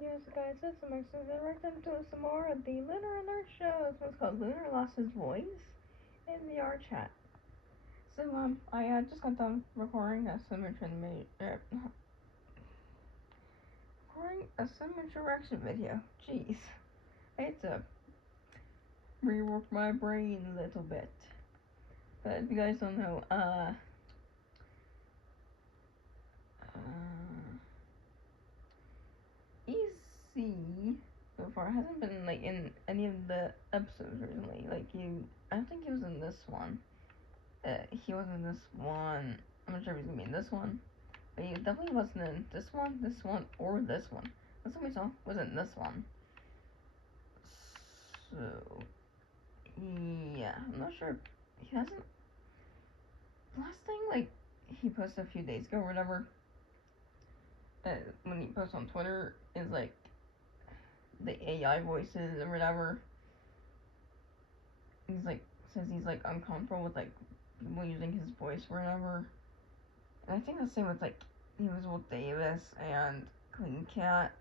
Yes, guys, it's a mix of reacting to some more of the Lunar alert shows. What's called Lunar lost his voice in the R chat. So I just got done recording a symmetry reaction video. Jeez, I had to rework my brain a little bit. But if you guys don't know, EC so far hasn't been like in any of the episodes recently. Like I don't think he was in this one. He was in this one. I'm not sure if he's gonna be in this one, but he definitely wasn't in this one, or this one. This one we saw wasn't in this one. So yeah, I'm not sure. He hasn't. Last thing like he posted a few days ago or whatever. When he posts on Twitter is like the AI voices or whatever. He's like says he's like uncomfortable with like people using his voice or whatever. And I think the same with like he was with Davis and Clean Cat.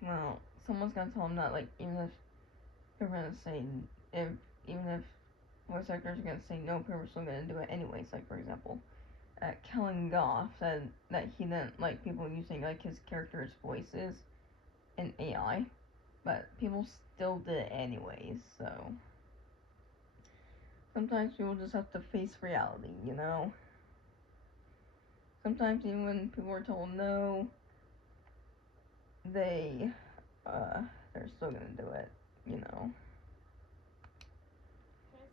Well, someone's gonna tell him that like even if they're gonna say if even if voice actors are gonna say no, people are still gonna do it anyways. Like for example, Kellen Goff said that he didn't like people using like his character's voices in AI, but people still did it anyways. So sometimes people just have to face reality, you know. Sometimes even when people are told no, they they're still gonna do it, you know.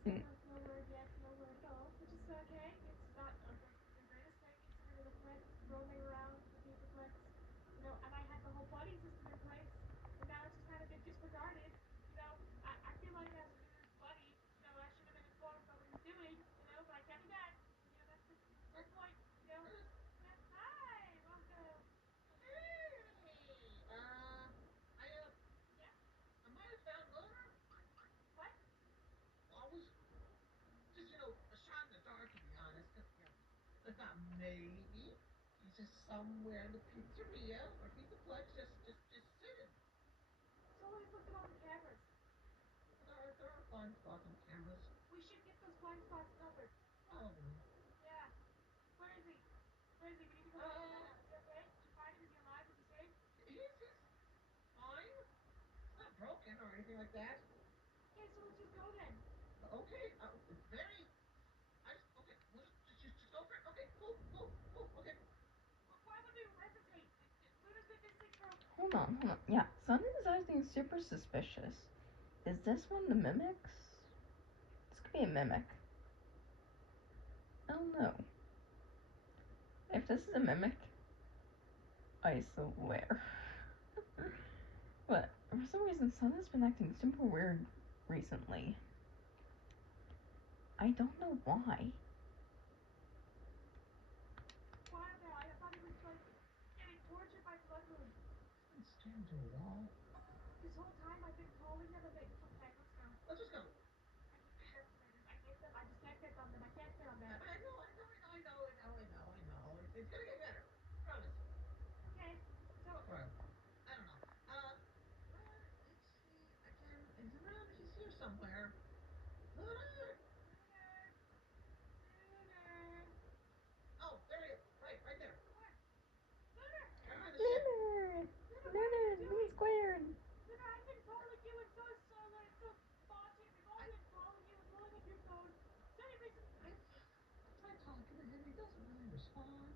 Okay, so no word yet, no word at all, which is okay. It's not the greatest thing considering the threats roaming around, the paper threats, and I had the whole buddy system in place, and now it's just kind of been disregarded. I feel like as Lunar's buddy, I should have been informed about what he's doing, but I can't be mad. That's the whole point, Yeah, hi, welcome. Hey, Yeah, I might have found Lunar. what? I was just, a shot in the dark, to be honest. I thought maybe he's just somewhere in the pizzeria or pizzaplex, just sitting. So we've looked at all the cameras. There are blind spots on cameras, We should get those blind spots covered. probably. Yeah. Where is he? Where is he? We need to go check him Uh, out. Is he okay? Did you find him? Is he alive? Is he safe? he's fine. It's not broken or anything like that. Okay, so let's just go then. Okay, very. Okay. We'll just go for it. Okay, cool, cool, cool. Okay. Why would we hesitate? Luna's been missing for. Hold on. Yeah, something is acting super suspicious. Is this one the mimics? This could be a mimic. I don't know. If this is a mimic, I swear. But for some reason, Sun's been acting super weird recently. I don't know why. Why now? I thought he was like getting tortured by Blood Moon. He's been staring to a wall. This whole time I've been calling them and they. Okay, let's go. Let's just go. I hate these escalators. I hate them. I just can't get on them. I can't get on them. I know. It's gonna get better. Promise. Okay, so. Well, I don't know. Let's see. Again, he's around. He's here somewhere. Lunar. Lunar. Lunar. Oh, there he is. Right there. Where? Lunar! Right behind the ship. Lunar! Lunar, what are you Lunar, doing? B squared! Lunar, I've been calling you and so Monty, we've all I, been calling you and blowing up your phone. Is there any reason? I tried talking to him. He doesn't really respond.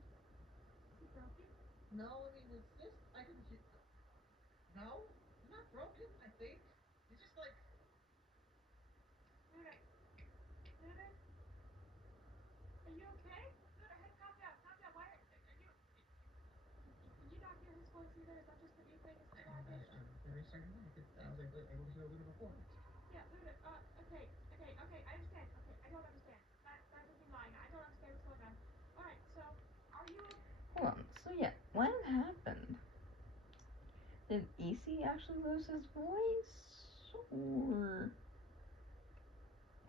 Is he broken? No, I mean, it's just, I can hear. No, he's not broken, I think. He's just like, Lunar, Lunar, are you okay? Lunar, hey, calm down, calm down. Why are you? Did you not hear his voice either? Is that just a me thing? Is it too high pitched? I'm very certain I was able to hear a little before. Yeah, Lunar. Okay. I understand. Okay, I don't understand. That was me lying. I don't understand what's going on. All right, so are you? Hold on. So yeah, what happened? Did EC actually lose his voice? Or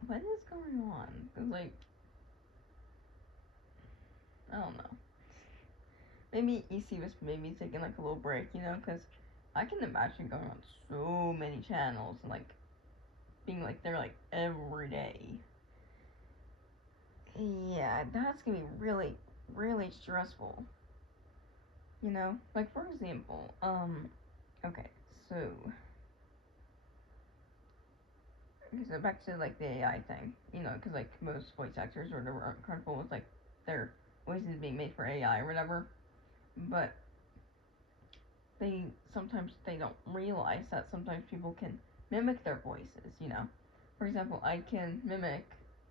what is going on? Cause like, I don't know. maybe you see this maybe taking like a little break, because I can imagine going on so many channels and like being like there like every day. Yeah, that's gonna be really, really stressful. Like for example, okay, so back to like the AI thing, because like most voice actors or whatever aren't comfortable with like their voices being made for AI or whatever, but they don't realize that sometimes people can mimic their voices. For example, I can mimic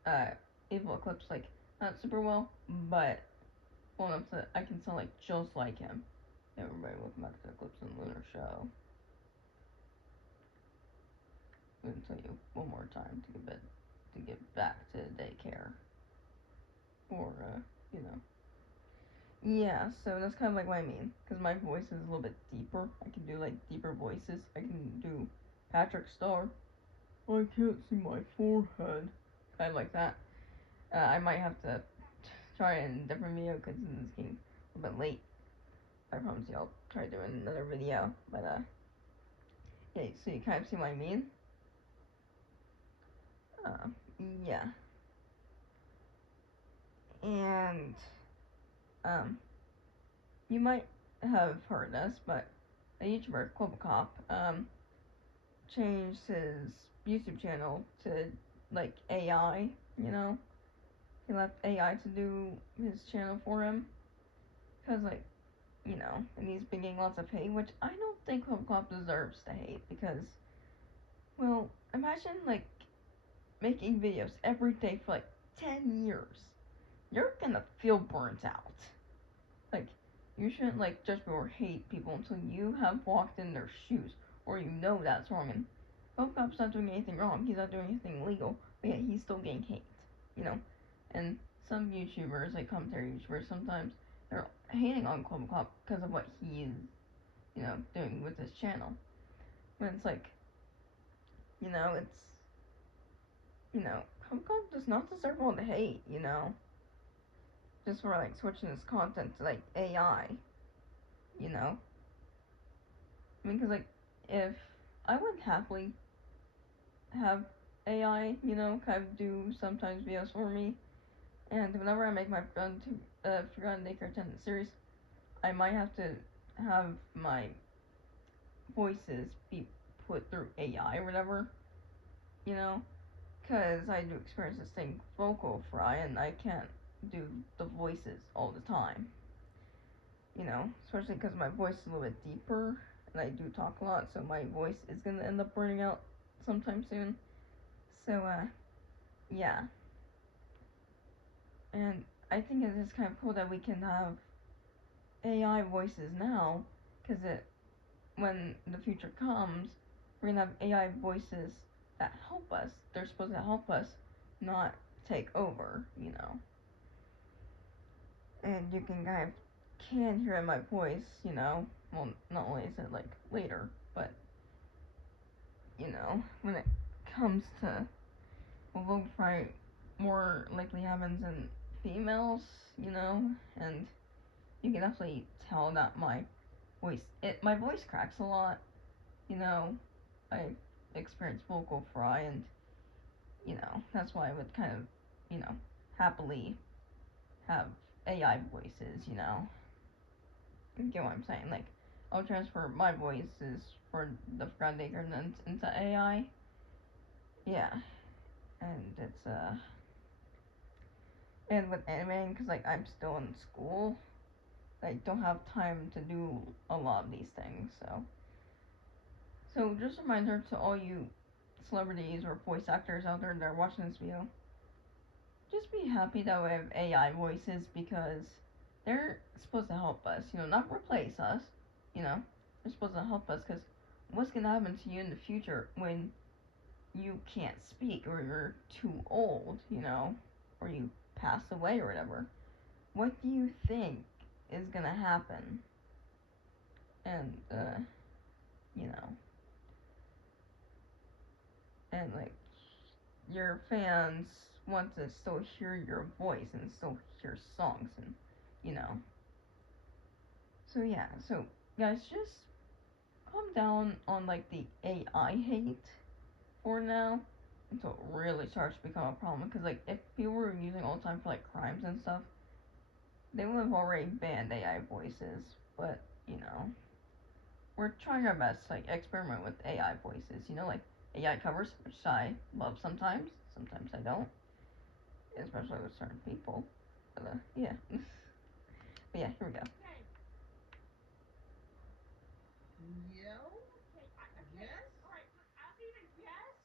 uh Evil Eclipse like not super well, but well enough that I can sound like just like him. Everybody welcome back to Eclipse and Lunar show. I'm gonna tell you one more time to get back to daycare. Or you know. Yeah, so that's kind of like what I mean. Because my voice is a little bit deeper. I can do like deeper voices. I can do Patrick Star. I can't see my forehead. Kind of like that. I might have to try it in a different video because it's getting a little bit late. I promise you I'll try doing another video. But, yeah, so you kind of see what I mean? Uh, yeah. And, you might have heard this, but a YouTuber, Cop, changed his YouTube channel to like AI, you know? He left AI to do his channel for him. Because, like, and he's been getting lots of hate, which I don't think Cop deserves the hate. Because, well, imagine, like, making videos every day for, like, 10 years. You're gonna feel burnt out. Like, you shouldn't, like, judge or hate people until you have walked in their shoes. Or you know that's wrong. And Cop's not doing anything wrong. He's not doing anything illegal. But yet he's still getting hate. You know? And some YouTubers, like commentary YouTubers, sometimes they're hating on Cop because of what he's, doing with his channel. But it's like, it's, Cop does not deserve all the hate, just for like switching his content to like AI, you know? I mean, because like, if I would happily have AI, kind of do sometimes videos for me, and whenever I make my Forgotten Daycare attendant series, I might have to have my voices be put through AI or whatever, you know, because I do experience this thing, vocal fry, and I can't do the voices all the time, especially because my voice is a little bit deeper, and I do talk a lot, so my voice is going to end up burning out sometime soon. So, yeah. And I think it is kind of cool that we can have AI voices now, because when the future comes, we're gonna have AI voices that help us. They're supposed to help us, not take over, And you can hear in my voice, Well, not only is it like later, but when it comes to vocal fry, more likely happens in females, and you can definitely tell that my voice cracks a lot, I experience vocal fry, and that's why I would kind of, happily have AI voices, You get what I'm saying? Like, I'll transfer my voices for the Forgotten Acre and then into AI. Yeah. And and with animating, because, like, I'm still in school, I don't have time to do a lot of these things, so. So, just a reminder to all you celebrities or voice actors out there that are watching this video, just be happy that we have AI voices because they're supposed to help us, not replace us, they're supposed to help us because what's going to happen to you in the future when you can't speak or you're too old, or you pass away or whatever? What do you think is going to happen? And, you know, and like your fans want to still hear your voice and still hear songs and, you know, So yeah, so guys, just calm down on like the AI hate for now until it really starts to become a problem. Because like if people were using it all the time for like crimes and stuff, they would have already banned AI voices. But you know, we're trying our best to like experiment with AI voices. You know, like AI covers, which I love sometimes. Sometimes I don't, especially with certain people. But yeah. But yeah, here we go. Okay. No. Okay. Okay. Yes. All right. Look, I'll need a yes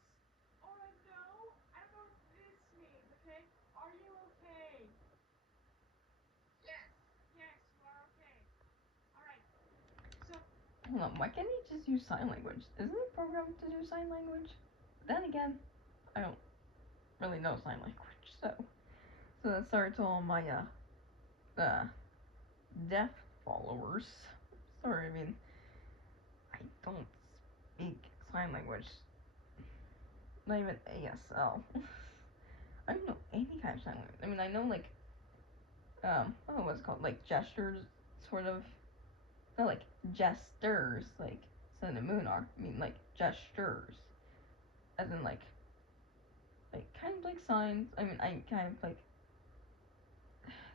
or a no. I don't know what this means. Okay. Are you okay? Yes. Yes, you are okay. All right. So Hold on, why can't he just use sign language? Isn't it programmed to do sign language? Then again, I don't really know sign language, so that's sorry to all my deaf followers. Sorry, I mean I don't speak sign language. Not even ASL. I don't know any kind of sign language. I mean I know like I don't know what it's called, like gestures sort of, not like gestures like Sun and Moon are. I mean like gestures. As in like kind of like signs. I mean I kind of like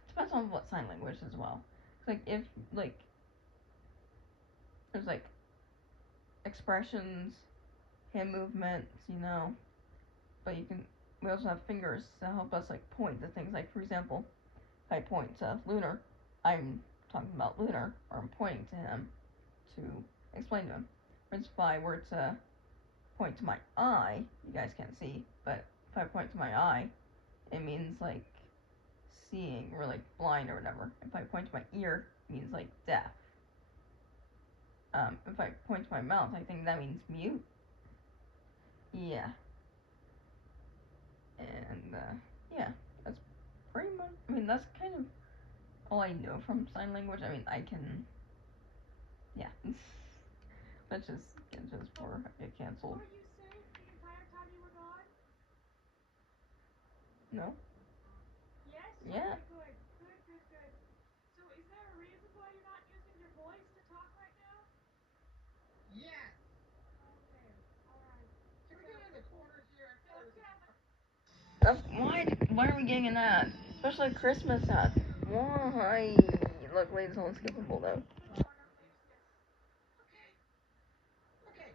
depends on what sign language as well. Like if like there's like expressions, hand movements, you know, but you can we also have fingers to help us like point to things. Like for example, if I point to Lunar, I'm talking about Lunar, or I'm pointing to him to explain to him. Whereas if I were to point to my eye, you guys can't see, but if I point to my eye, it means like seeing or like blind or whatever. If I point to my ear, it means like deaf. If I point to my mouth, I think that means mute. Yeah, and yeah, that's pretty much. I mean, that's kind of all I know from sign language. I mean, I can. Yeah, let's just get this before I get what canceled. were you saying the entire time you were gone? No. Yes? Yeah. Okay, good. Good, good, good. So is there a reason why you're not using your voice to talk right now? Yes. Okay. All right. Can we So get in the corners here? I feel like let's this get is on the Why are we getting an ad? Especially Christmas ad. Why? Look, wait, it's unskippable though. the corner, please. Yes. okay. Okay.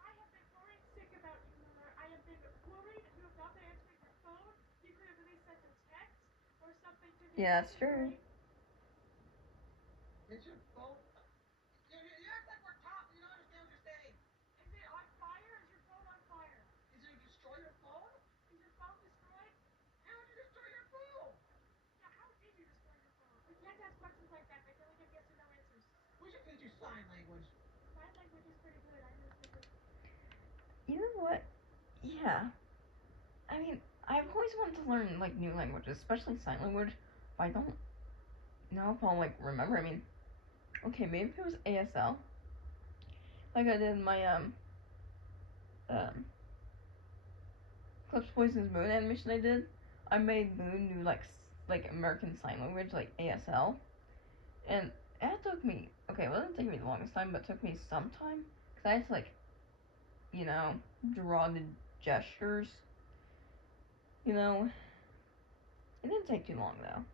I have been worried sick about you, Lunar. I have been worried you have not been answering your phone. You could have at least sent a text or something to me. Yeah, That'd that's be true. great. Is your phone? You act like we're talking. You don't understand what you're saying. Is it on fire? Is your phone on fire? Is it destroy your phone? Is your phone destroyed? How did you destroy your phone? Yeah, how did you destroy your phone? We can't ask questions like that. They can only give yes or no answers. We should teach you sign language. Sign language is pretty good. I understand it. You know what? Yeah. I mean, I've always wanted to learn like new languages, especially sign language. But I don't know if I'll like remember. I mean, okay, maybe if it was ASL, like I did in my um Eclipse Poison's Moon animation I did. I made Moon do like American Sign Language, like ASL, and that took me, okay, well, it didn't take me the longest time, but it took me some time because I had to like, you know, draw the gestures. You know, it didn't take too long though.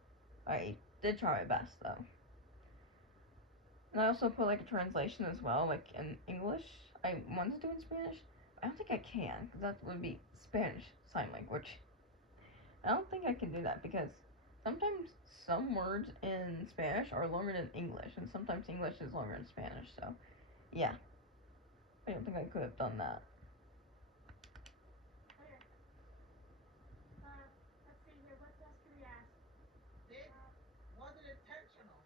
I did try my best though, and I also put like a translation as well, like in English. I wanted to do in Spanish. I don't think I can because that would be Spanish Sign Language. I don't think I can do that because sometimes some words in Spanish are longer than English, and sometimes English is longer than Spanish. So, yeah, I don't think I could have done that. Okay. Uh, let's see here. What else can we ask? Did Uh, was it intentional?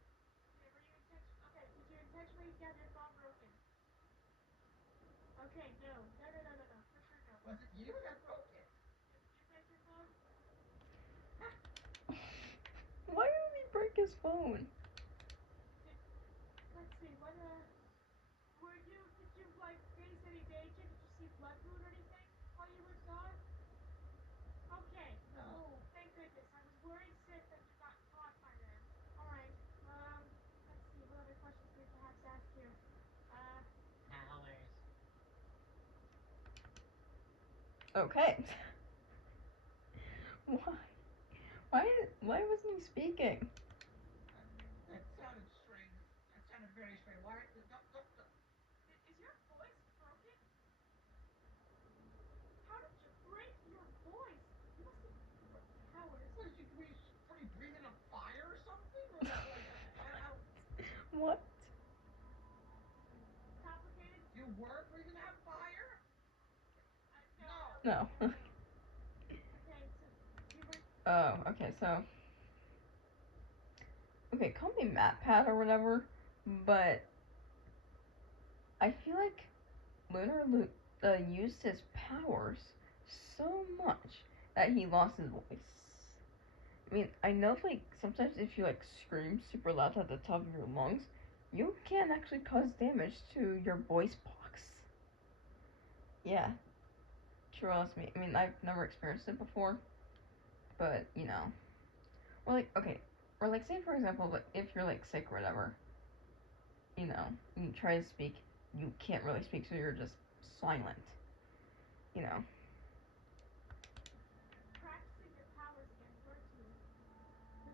okay, were you intention? Okay, did you intentionally have your phone broken? Okay, no, no, no, no, no, no. For sure, no. Was it you that broke it? Did you break your phone? Why would he break his phone? Did let's see. What were you? Did you like face any danger? Did you see blood moon or anything while you were gone? Okay. No. Thank goodness. I was worried sick that you got caught by them. All right. Um. Okay. Why? Why wasn't he speaking? That sounded strange. That sounded very strange. Why? Don't. Is your voice broken? How did you break your voice? You must have powers. What did you? Were you breathing on fire or something? Or like I don't. What? Complicated? You were breathing out fire? No, No. No. no. Okay, so you were. Oh, okay, so okay, call me MatPat or whatever, but I feel like used his powers so much that he lost his voice. I mean, I know like sometimes if you like scream super loud at the top of your lungs, you can actually cause damage to your voice box. Yeah, trust me. I mean, I've never experienced it before, but you know, or like okay, or like say for example, like if you're like sick or whatever, you know, you try to speak, you can't really speak, so you're just silent. You know. Practicing your powers again, weren't you?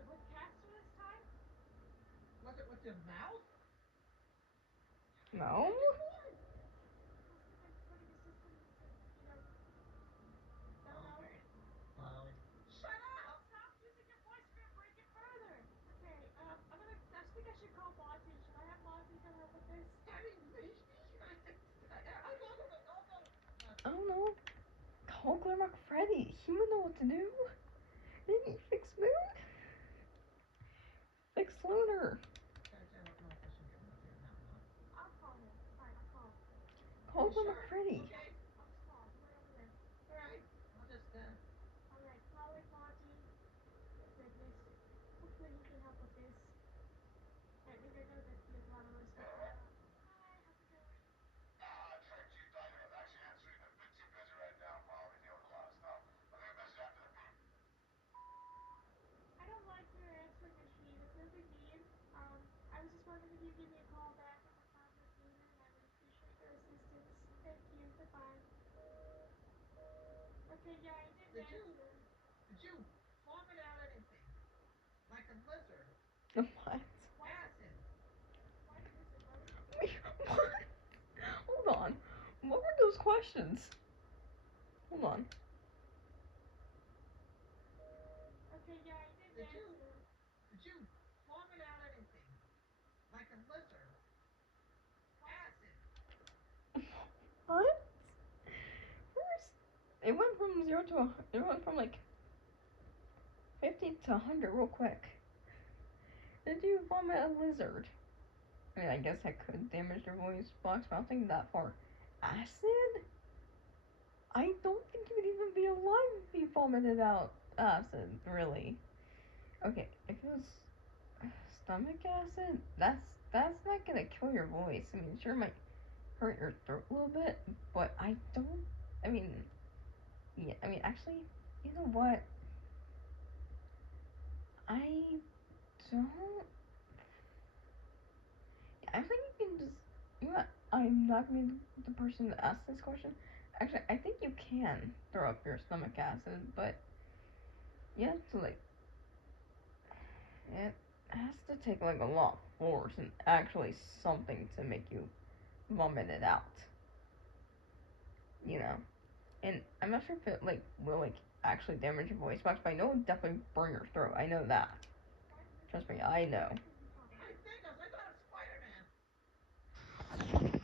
With Castor this time? Was it with your mouth? How No. did you do it? Must have been putting a system to, you know, don't know. Fine. Fine. Shut up! Stop using your voice, you're gonna break it further. Okay, I think I should call Monty. Should I have Monty come help with this? I mean, maybe. I don't know. I don't know. Call Glamrock Freddy. He would know what to do. Didn't he fix Moon? Fix Lunar. I don't know if I should get Monty on that one. I'll call him. Fine, I'll call him. Call You Glamrock sure? Freddy. Okay. I'll just call him. He's right over there. All right. I'll just Alright, calling Monty. Goodness. Hopefully he can help with this. I mean, I know that he has a lot of respect. Hi, how's it going? Track Chief Diner is actually answering. A bit too busy right now. Probably dealing with a lot of stuff. I'll leave a message after the beep. I don't like your answering machine. It's really mean. I was just wondering if you'd give me a call back when the time was needed, and I would appreciate your assistance. Thank you. Goodbye. Okay, yeah, I didn't Did you answer. did you vomit out anything? Like a lizard? What? White, Acid? white lizard, right? Wait, what? Hold on. What were those questions? Hold on. Okay, yeah, I didn't Did you answer. did you vomit out anything? Like a lizard? White, Acid? What? First, it went from it went from like 50 to 100 real quick. Did you vomit a lizard? I mean, I guess I could damage your voice box, but I don't think that far. Acid? I don't think you would even be alive if you vomited out acid, really. Okay, if it was stomach acid, that's not gonna kill your voice. I mean, sure it might hurt your throat a little bit, but I don't. I mean, yeah. I mean, actually, you know what? I don't. I think you can just. You know what? I'm not gonna be the person to ask this question. Actually, I think you can throw up your stomach acid, but you have to like. It has to take like a lot of force and actually something to make you vomit it out. You know. And I'm not sure if it like will like actually damage your voice box, but I know it'll definitely burn your throat. I know that. white lizard. Trust me, I know. What are you talking I about? think I thought of Spider-Man.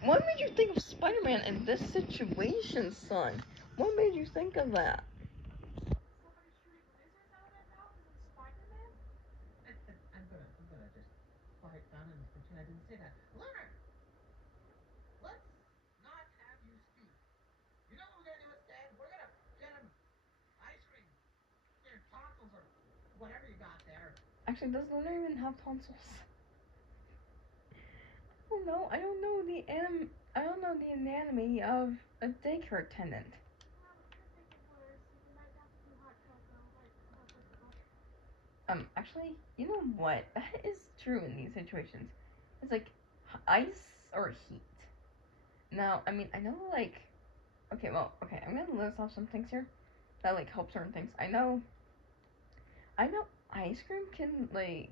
What made you think of Spider-Man in this situation, son? What made you think of that? Somebody shooting lizards out of their mouth? Is it Spider-Man? I'm gonna just quiet down and pretend I didn't say that. Lunar, let's not have you speak. You know what we're gonna do instead? We're gonna get him ice cream, your tonsils or whatever you got there. Actually, does Lunar even have tonsils? I don't know. I don't know the anatomy of a daycare attendant. Well, it could make it worse. We might have to do hot cocoa. Might help with the bump. Actually, you know what? That is true in these situations. It's like ice or heat. Now, I mean, I know like Okay, well, okay, I'm gonna list off some things here that like help certain things. I know ice cream can like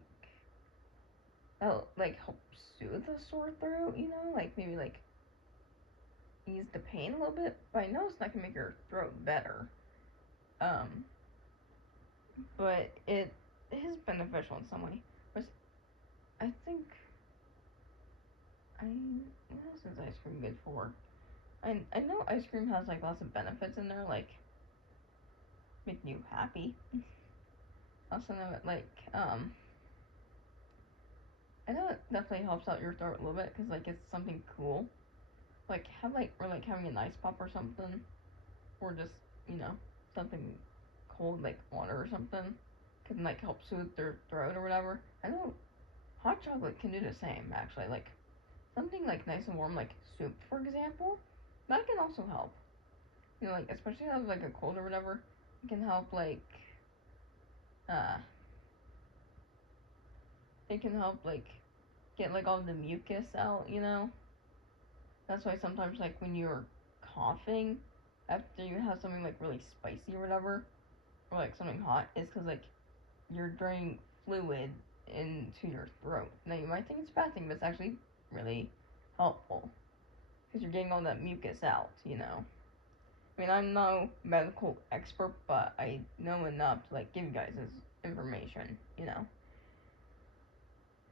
help soothe a sore throat, like maybe like ease the pain a little bit, but I know it's not gonna make your throat better. Um, but it is beneficial in some way. Which I think what else is ice cream good for? I know ice cream has like lots of benefits in there, like making you happy. Also know it I know it definitely helps out your throat a little bit because like it's something cool. Like having an ice pop or something, or just you know something cold like water or something can like help soothe their throat or whatever. I know hot chocolate can do the same actually. Like something like nice and warm like soup for example, that can also help. Like especially if you have like a cold or whatever, it can help uh like get like all the mucus out. That's why sometimes like when you're coughing after you have something like really spicy or whatever, or like something hot, it's because like you're draining fluid into your throat. Now you might think it's a bad thing, but it's actually really helpful because you're getting all that mucus out. I mean, I'm no medical expert, but I know enough to like give you guys this information.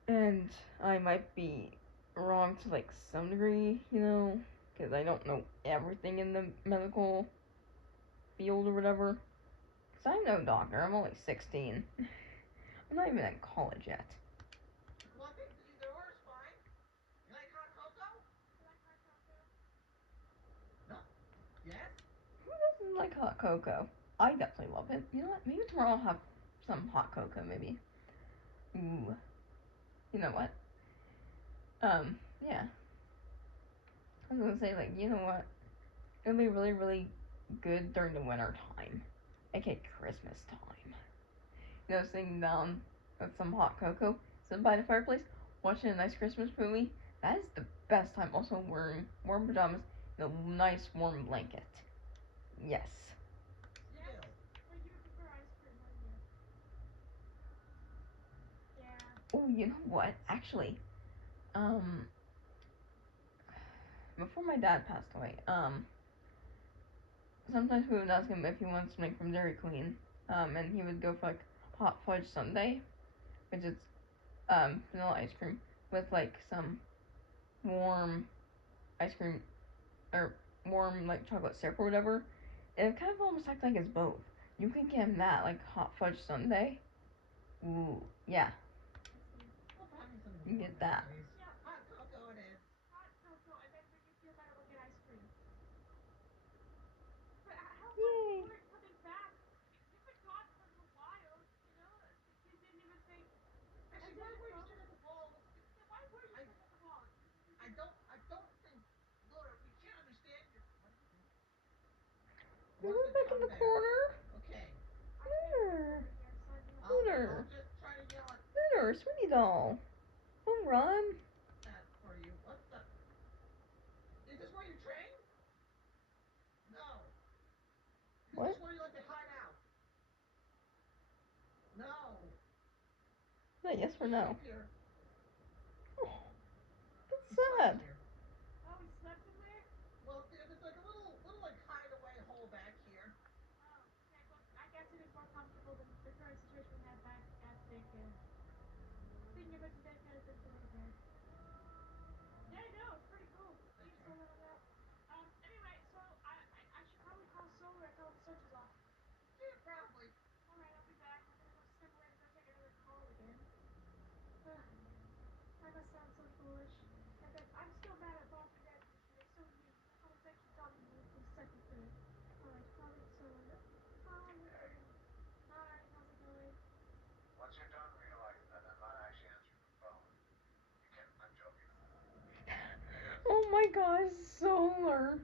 And I might be wrong to like some degree, because I don't know everything in the medical field or whatever. Because I'm no doctor. I'm only 16. I'm not even in college yet. Well, I think either or is fine. You like hot cocoa? You like hot cocoa? No. Yes? Who doesn't like hot cocoa? I definitely love it. You know what? Maybe tomorrow I'll have some hot cocoa, maybe. Ooh. You know what? Yeah. I was gonna say, like, you know what? It'll be really, really good during the winter time. aka Christmas time. Sitting down with some hot cocoa, sitting by the fireplace, watching a nice Christmas movie. That is the best time. Also wearing warm pajamas and a nice warm blanket. Yes. Yes? Still. But you would prefer ice cream, wouldn't you? Yeah. Oh, you know what? Actually, um, before my dad passed away, sometimes we would ask him if he wants something from Dairy Queen, and he would go for like hot fudge sundae, which is vanilla ice cream with like some warm ice cream or warm like chocolate syrup or whatever. And it kind of almost acts like it's both. You can get him that like hot fudge sundae. Ooh, yeah, I see. We'll find me something you can warm get in that that. case. Yeah, Hot cocoa it is. hot cocoa, and then when you feel better, we'll get ice cream. But how's that Yay! report coming back? You've been gone for a little while, you know? You didn't even think. Actually, Did why it were you go? staring at the wall? Yeah, why were you I staring at the wall? Did I you? don't think Lunar, you can't understand your what are you doing? You Wants to went back in come the there. corner. Okay. I can't come Lunar, over here, so you have to go. I'll Lunar, just try to yell at Lunar, sweetie doll. Don't run. that for you. What the is this where you train? No. Is this What? where you like to hide out? No. Is that yes or You no? sleep here. Oh, He that's slept sad. here. Oh, he slept in there? Well, there's like a little like hideaway hole back here. Oh, okay. Well, I guess it is more comfortable than the current situation we have back at daycare. Thinking about the daycare has been a little bit. Yeah, I know. It's pretty cool. Me and Daycare. Solar hung out. Anyway, so I should probably call Solar and tell him the search is off. Yeah, probably. All right, I'll be back. I'm gonna go step away to go take another call again. Ugh, I must sound so foolish. And then I'm still mad at Mom and Dad yesterday. So mean. I was actually talking to them for a second there. All right, call it Solar. Call it Hey, Solar. Hi, how's it going? once you're done realizing that I'm not actually answering the phone, you can. I'm joking. Oh my gosh, Solar.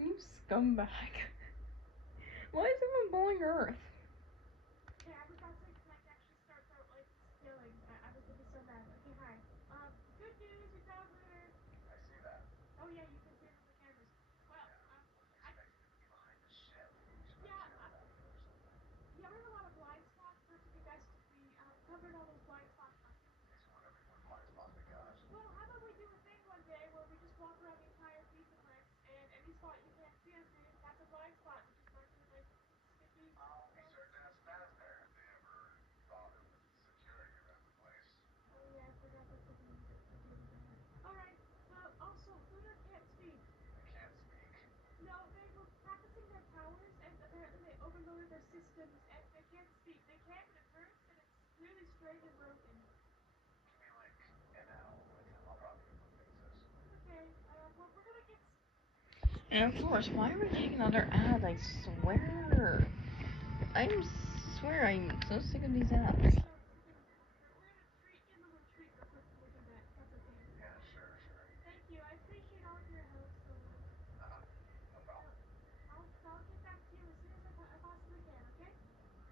You scumbag. Why is everyone bullying Earth? Okay, I was about to like actually start like yelling. I was gonna be so mad. Okay, hi. Good news, we found Lunar. I see that. Oh yeah, you can see it on the cameras. Well, Yeah, wasn't I expecting spot you can't see us in. That's a blind spot, which is marked with like sticky I'll be marks. certain to ask Matt there if they ever thought of putting security around the place. Oh yeah, I forgot that's what they do with that. All right. Also, Lunar can't speak. They can't speak. No, they were practicing their powers, and apparently they overloaded their systems, and they can't speak. They can, but it hurts, and it's really strange and broken. Give me like an hour with him. I'll probably be able to fix this. Okay. We're gonna get. And of course, why are we getting another ad? I swear. I swear I'm so sick of these ads. So sick of them. We're gonna treat give them a little treat real quick before we do that. If that's okay. Yeah, sure. Thank you. I appreciate all of your help, Solar. Uh-huh. No problem. I'll get back to you as soon as I possibly can. Okay.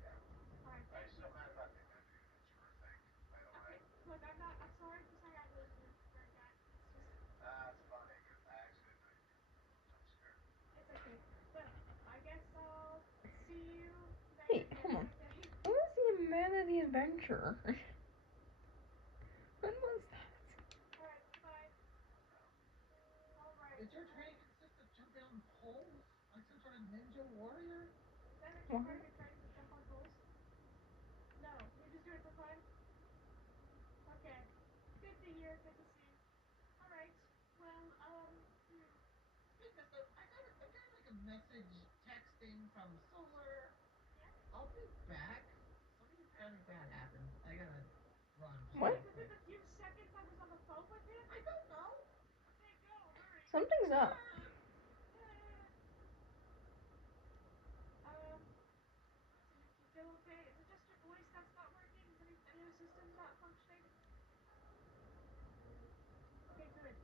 Yeah. All right. Are you Thank you. still mad about the introvert thing, by the way? Okay. Look, I'm not. I'm sorry for saying I really feel very bad. It's just. That's funny, because I actually thought you were being a little jump scared. It's okay. But I guess I'll see you later, Wait, hold Jess. on. Okay. What was the Man of the Adventure? When was that? All right. Goodbye. All right. Did your training consist of jumping on poles like some sort of ninja warrior? Is that actually What? part of your training to jump on poles? No, you just do it for fun. Okay. Good to hear. Good to see. All right. Well, Because I got like a message texting from Solar. yeah. I'll be back. Something apparently bad happened. I gotta run just What? real Within quick. the few seconds I was on the phone with him. I don't know. Okay, go. Hurry. Something's up. Do you feel okay? Is it just your voice that's not working? Is any of the systems not functioning? Okay, good.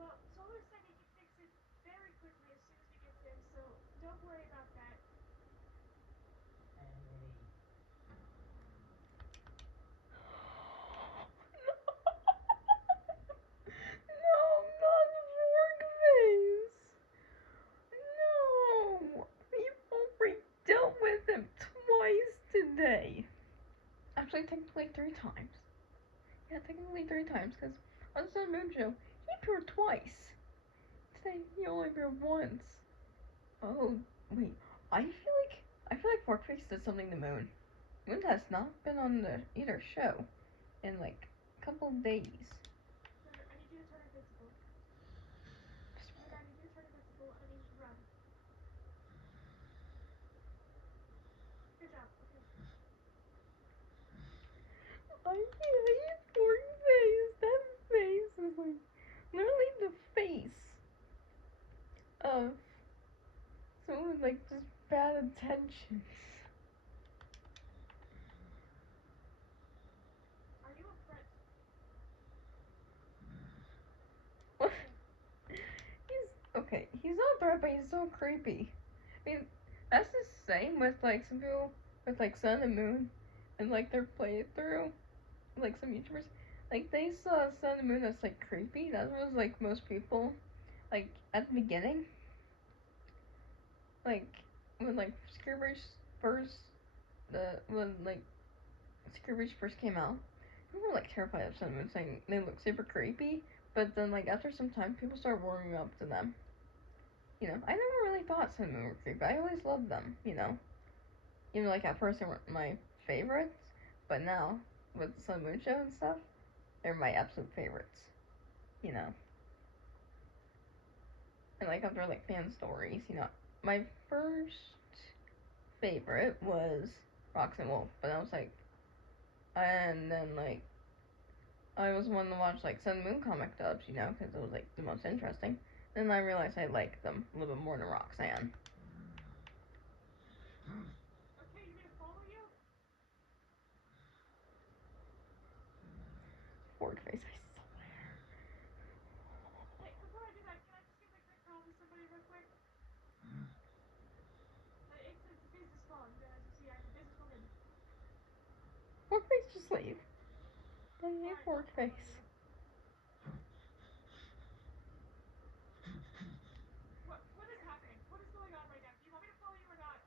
Well, Solar said he can fix it very quickly as soon as we get there, so don't worry about that. Hey. No, not work face. No. We've already dealt with him twice today. Actually, technically 3 times. Yeah, technically 3 times, because on Sun Mojo, he appeared twice. Today, he only appeared once. Oh, wait. I feel like Forkface did something to Moon. Moon has not been on either show in like a couple of days. Lunar, I need you to turn invisible. Lunar, I need you to turn invisible, and I need you to run. Good job. Okay. I hate Forkface. That face is like literally the face of someone with like just bad intentions. Are you a threat? What? Okay. He's okay. He's not a threat, but he's so creepy. I mean, that's the same with like some people with like Sun and Moon and like their playthrough. Like some YouTubers, like they saw Sun and Moon that's like creepy. That was like most people, like at the beginning, like when like Screamers first, when like Screamers first came out, people were like terrified of Sun and Moon, saying they look super creepy. But then like after some time, people started warming up to them. I never really thought Sun and Moon were creepy. I always loved them. Even like at first they weren't my favorites, but now with the Sun and Moon show and stuff, they're my absolute favorites. You know. And like after like fan stories, my first favorite was Rox and Wolf, but I was like, and then like I was one to watch like Sun Moon comic dubs, because it was like the most interesting. Then I realized I liked them a little bit more than Roxanne. Okay, you want me to follow you? Fork face, I swear. Hey, before I do that, can I just give a quick call to somebody real quick? It's a business call. As you see, I'm a businesswoman. Fork face, just leave. I hate Alright, I'll Fork follow face. you. What is happening? What is going on right now? Do you want me to follow you or not?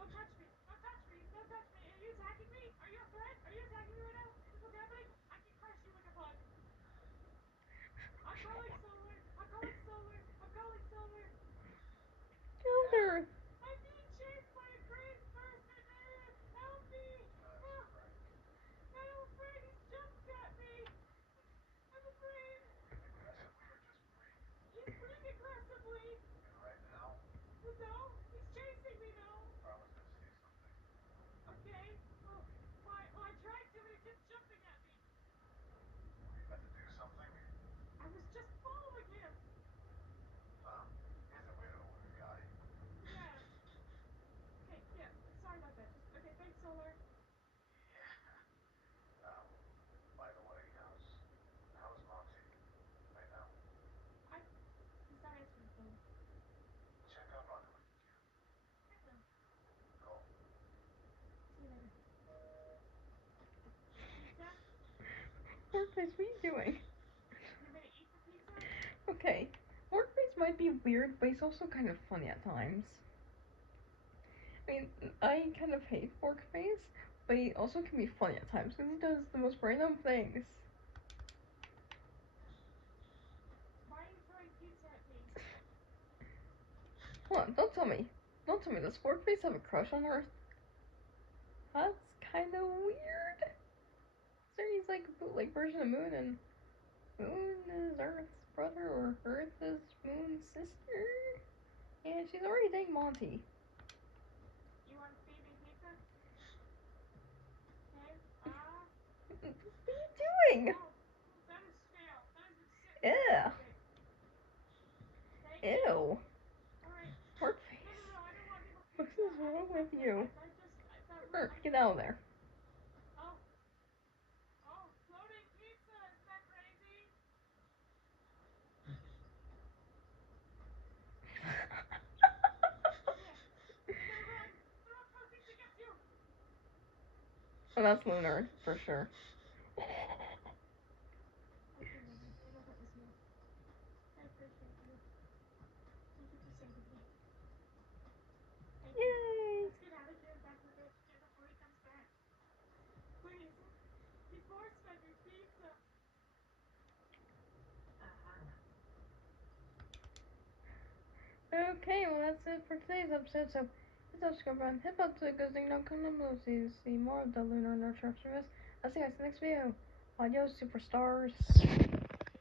Don't touch me! Don't touch me! Don't touch me! Are you attacking me? Are you a threat? Are you attacking me right now? Is this what's happening? I can crush you like a bug. I'm calling Solar. I'm calling Solar. Workface, what are you doing? You want me to eat the pizza? Okay, Workface might be weird, but he's also kind of funny at times. I mean, I kind of hate Workface, but he also can be funny at times because he does the most random things. Why are you throwing pizza at me? Hold on, don't tell me. Don't tell me, does Workface have a crush on Earth? That's kind of weird. So he's like a bootleg version of Moon, and Moon is Earth's brother, or Earth is Moon's sister? And she's already dating Monty. You want to feed me pizza? Okay. What are you doing? Oh, that is stale. That has been sitting Ew. there for a bit. Thank you. Ew. All right. Workface. No. I don't want any more What pizza. is wrong with That's it. you? I'm Get out of there. Oh. Oh, floating pizza. Isn't that crazy? Yeah. You better run. Run before the pizza gets you. Oh, that's Lunar, for sure. Okay, Lunar. I know that was you. I appreciate you. Thank you for saving me. Thank you. Yay! Let's get out of here and back to the base again before he comes back. Please. He force fed me pizza. Okay, well that's it for today's episode. So hit that subscribe button, hit up to the good thing, don't come below so you see more of the Lunar Nurture service. I'll see you guys in the next video. Adios, superstars.